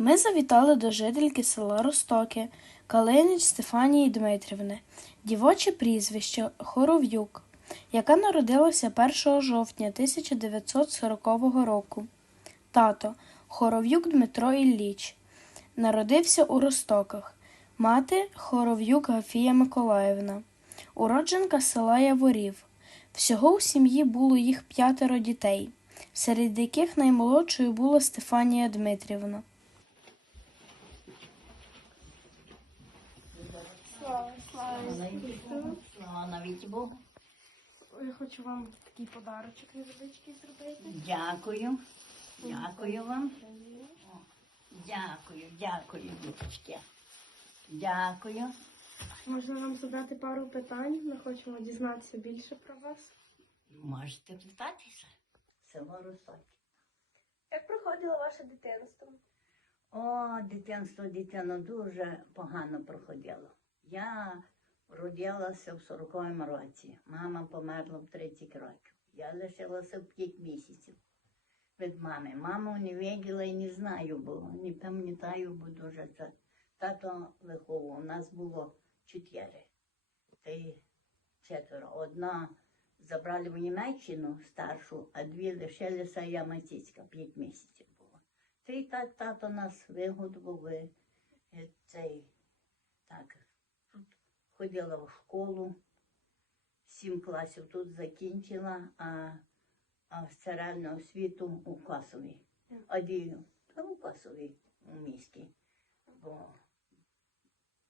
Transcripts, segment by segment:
Ми завітали до жительки села Ростоки Калинич Стефанії Дмитрівни, дівоче прізвище Хоров'юк, яка народилася 1 жовтня 1940 року. Тато Хоров'юк Дмитро Ілліч. Народився у Ростоках. Мати Хоров'юк Гафія Миколаївна, уродженка села Яворів. Всього у сім'ї було їх п'ятеро дітей, серед яких наймолодшою була Стефанія Дмитрівна. Слава навіть Богу. Я хочу вам такий подарочок невеличкий зробити. Дякую. Дякую вам. О, Дякую, дякую, діточки. Дякую. Можна вам задати пару питань? Ми хочемо дізнатися більше про вас. Можете питатися. Село Русоті. Як проходило ваше дитинство? О, дитинство, дитино дуже погано проходило. Я родилася в 40-му році. Мама померла в 30 років. Я лишилася в 5 місяців від мами. Маму не виділа і не знаю, бо не пам'ятаю, бо дуже це. Тато виховував. У нас було чотири. Й четверо. Одна забрали в Німеччину старшу, а дві лишилися я Матіцька, 5 місяців було. Та так тато нас вигодував. Цей, так, ходила в школу, сім класів тут закінчила, а, а середню освіту у Косові. Одію, та у Косові у місті. Бо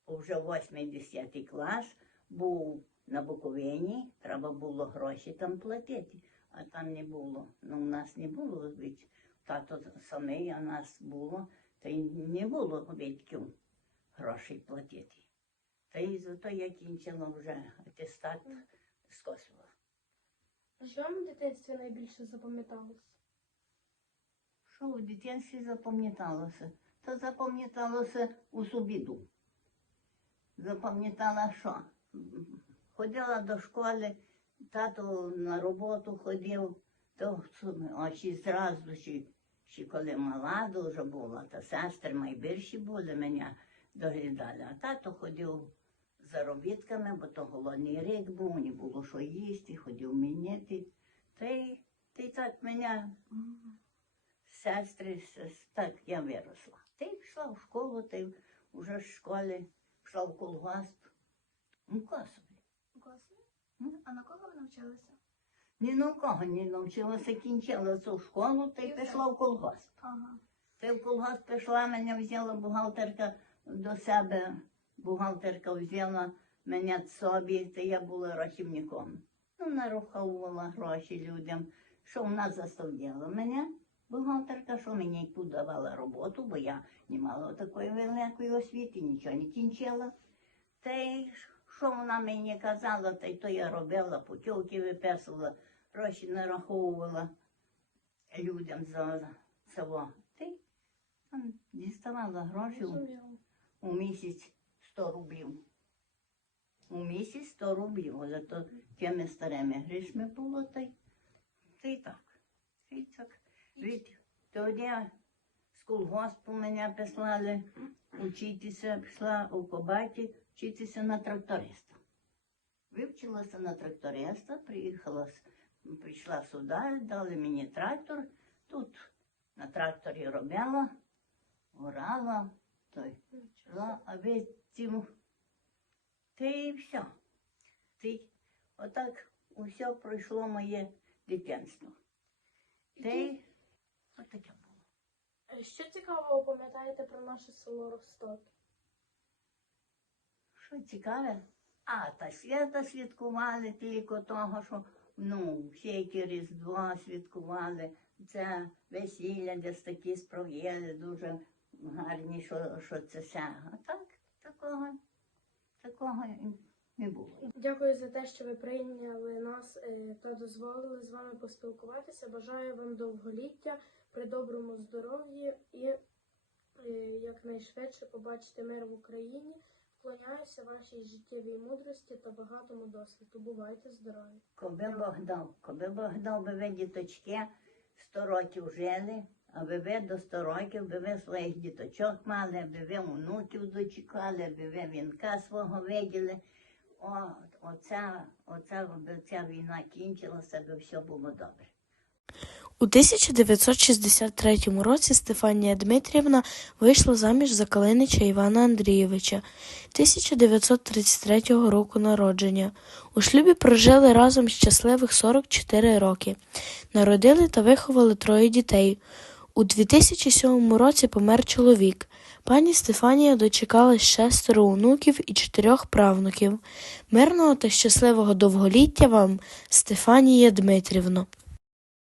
вже 8-10 клас був на Буковині, треба було гроші там платити, а там не було. Ну, у нас не було, ведь тато самий, а нас було, та й не було батьків грошей платити. Та й зато я кінчила вже атестат з Косова. Що вам в дитинстві найбільше запам'яталось? Що у дитинстві запам'яталося? Та запам'яталося у субіду. Запам'ятала, що ходила до школи, тато на роботу ходив, то а ще зразу, ще, ще коли мала дуже була, та сестри найбільші були, мене доглядали. А тато ходив заробітками, бо то голодний рік був, не було що їсти, ходив міняти. Та й, й так мене сестри, так я виросла. Та й пішла в школу, й вже з школи пішла в колгосп. Ну, косові. А на кого ви навчалися? Ні на кого не навчилася, кінчила цю школу та й пішла в колгосп. Ага. Й в колгосп пішла, мене взяла бухгалтерка до себе. Бухгалтерка взяла мене собі, та я була рахівником. Ну, нараховувала гроші людям. Що вона заставляла мене? Бухгалтерка, що мені тут давала роботу, бо я не мала такої великої освіти, нічого не кінчила. Та й що вона мені казала, та й то я робила, путівки виписувала, гроші нараховувала людям за село. Та й там діставала гроші у, у місяць 100 рублів. У місяць 100 рублів, але то тими старими грішми було, та й, та й так. Та й так. Від тоді з колгоспу мене послали учитися, пішла у Кобаті вчитися на тракториста. Вивчилася на тракториста, приїхала, прийшла сюди, дали мені трактор. Тут на тракторі робила, орала, той, а ви цим, та й все. Й отак усе пройшло моє дитинство. Та й отаке було. Що цікавого пам'ятаєте про наше село Росток? Що цікаве? А, та свята святкували тільки того, що ну, всякі Різдво святкували. Це весілля десь такі справляли, дуже гарні, що, що це все. А так, такого, такого не було. Дякую за те, що ви прийняли нас е, та дозволили з вами поспілкуватися. Бажаю вам довголіття, при доброму здоров'ї і е, якнайшвидше побачити мир в Україні. Вклоняюся вашій життєвій мудрості та багатому досвіду. Бувайте здорові! Коби Бог дав, коби Бог дав би ви діточки, сто років жили, аби до 100 років, би ви своїх діточок мали, аби онуків дочекали, аби вінка свого виділи. От, оця, оця, аби ця війна кінчилася, аби все було добре. У 1963 році Стефанія Дмитрівна вийшла заміж за Калинича Івана Андрійовича 1933 року народження. У шлюбі прожили разом щасливих 44 роки. Народили та виховали троє дітей. У 2007 році помер чоловік. Пані Стефанія дочекалась шестеро онуків і чотирьох правнуків. Мирного та щасливого довголіття вам, Стефанія Дмитрівно.